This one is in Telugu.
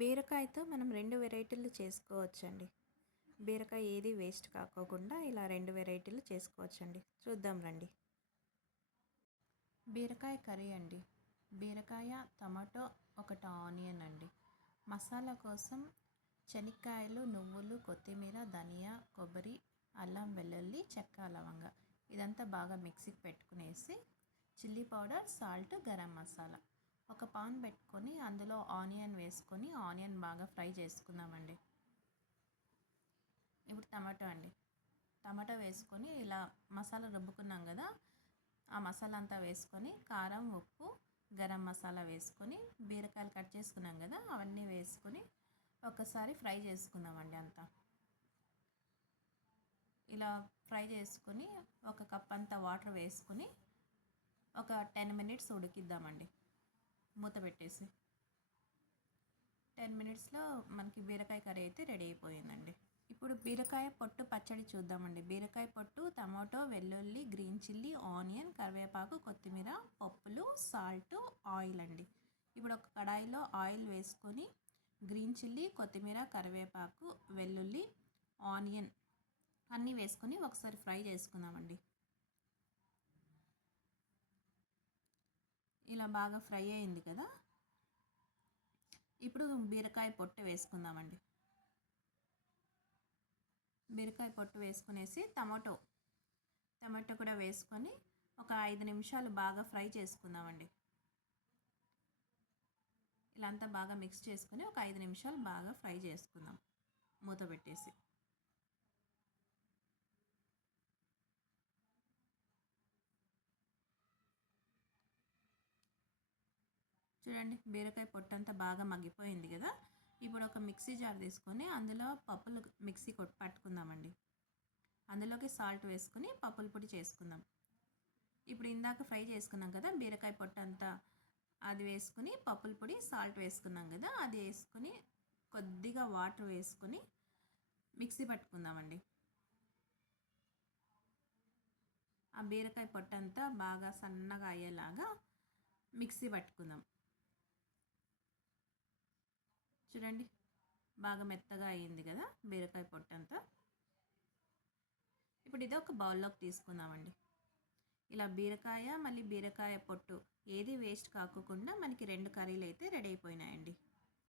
బీరకాయతో మనం 2 వెరైటీలు చేసుకోవచ్చండి. బీరకాయ ఏది వేస్ట్ కాకోకుండా ఇలా 2 వెరైటీలు చేసుకోవచ్చండి. చూద్దాం రండి. బీరకాయ కర్రీ అండి. బీరకాయ, టమాటో, ఒకటి ఆనియన్ అండి. మసాలా కోసం శనక్కాయలు, నువ్వులు, కొత్తిమీర, ధనియా, కొబ్బరి, అల్లం వెల్లుల్లి, చెక్క, లవంగ ఇదంతా బాగా మిక్సీకి పెట్టుకునేసి chilli powder, salt, garam masala ఒక పాన్ పెట్టుకొని అందులో ఆనియన్ వేసుకొని ఆనియన్ బాగా ఫ్రై చేసుకుందామండి. ఇప్పుడు టమాటో వేసుకొని ఇలా మసాలా రుబ్బుకున్నాం కదా, ఆ మసాలా అంతా వేసుకొని కారం, ఉప్పు, గరం మసాలా వేసుకొని బీరకాయలు కట్ చేసుకున్నాం కదా అవన్నీ వేసుకొని ఒకసారి ఫ్రై చేసుకుందామండి. అంతా ఇలా ఫ్రై చేసుకొని ఒక కప్ అంతా వాటర్ వేసుకొని ఒక 10 మినిట్స్ ఉడికిద్దామండి మూత పెట్టేసి. 10 మినిట్స్లో మనకి బీరకాయ కర్రీ అయితే రెడీ అయిపోయిందండి. ఇప్పుడు బీరకాయ పొట్టు పచ్చడి చూద్దామండి. బీరకాయ పొట్టు, టమాటో, వెల్లుల్లి, గ్రీన్ చిల్లీ, ఆనియన్, కరివేపాకు, కొత్తిమీర, పప్పులు, సాల్ట్, ఆయిల్ అండి. ఇప్పుడు ఒక కడాయిలో ఆయిల్ వేసుకొని గ్రీన్ చిల్లీ, కొత్తిమీర, కరివేపాకు, వెల్లుల్లి, ఆనియన్ అన్నీ వేసుకొని ఒకసారి ఫ్రై చేసుకుందామండి. ఇలా బాగా ఫ్రై అయింది కదా, ఇప్పుడు బీరకాయ పొట్టు వేసుకుందామండి. బీరకాయ పొట్టు వేసుకునేసి టమాటో కూడా వేసుకొని ఒక 5 నిమిషాలు బాగా ఫ్రై చేసుకుందామండి. ఇలా అంతా బాగా మిక్స్ చేసుకొని ఒక 5 నిమిషాలు బాగా ఫ్రై చేసుకుందాం మూత పెట్టేసి. చూడండి, బీరకాయ పొట్టు అంతా బాగా మగ్గిపోయింది కదా. ఇప్పుడు ఒక మిక్సీ జార్ తీసుకొని అందులో పప్పులు మిక్సీ పట్టుకుందామండి. అందులోకి సాల్ట్ వేసుకొని పప్పుల పొడి చేసుకుందాం. ఇప్పుడు ఇందాక ఫ్రై చేసుకున్నాం కదా బీరకాయ పొట్టు అంతా, అది వేసుకుని పప్పుల పొడి, సాల్ట్ వేసుకున్నాం కదా అది వేసుకొని కొద్దిగా వాటర్ వేసుకొని మిక్సీ పట్టుకుందామండి. ఆ బీరకాయ పొట్టు అంతా బాగా సన్నగా అయ్యేలాగా మిక్సీ పట్టుకుందాం. చూడండి, బాగా మెత్తగా అయ్యింది కదా బీరకాయ పొట్టు అంతా. ఇప్పుడు ఇది ఒక బౌల్లోకి తీసుకుందామండి. ఇలా బీరకాయ మళ్ళీ బీరకాయ పొట్టు ఏది వేస్ట్ కాకోకుండా మనకి 2 కర్రీలు అయితే రెడీ అయిపోయినాయండి.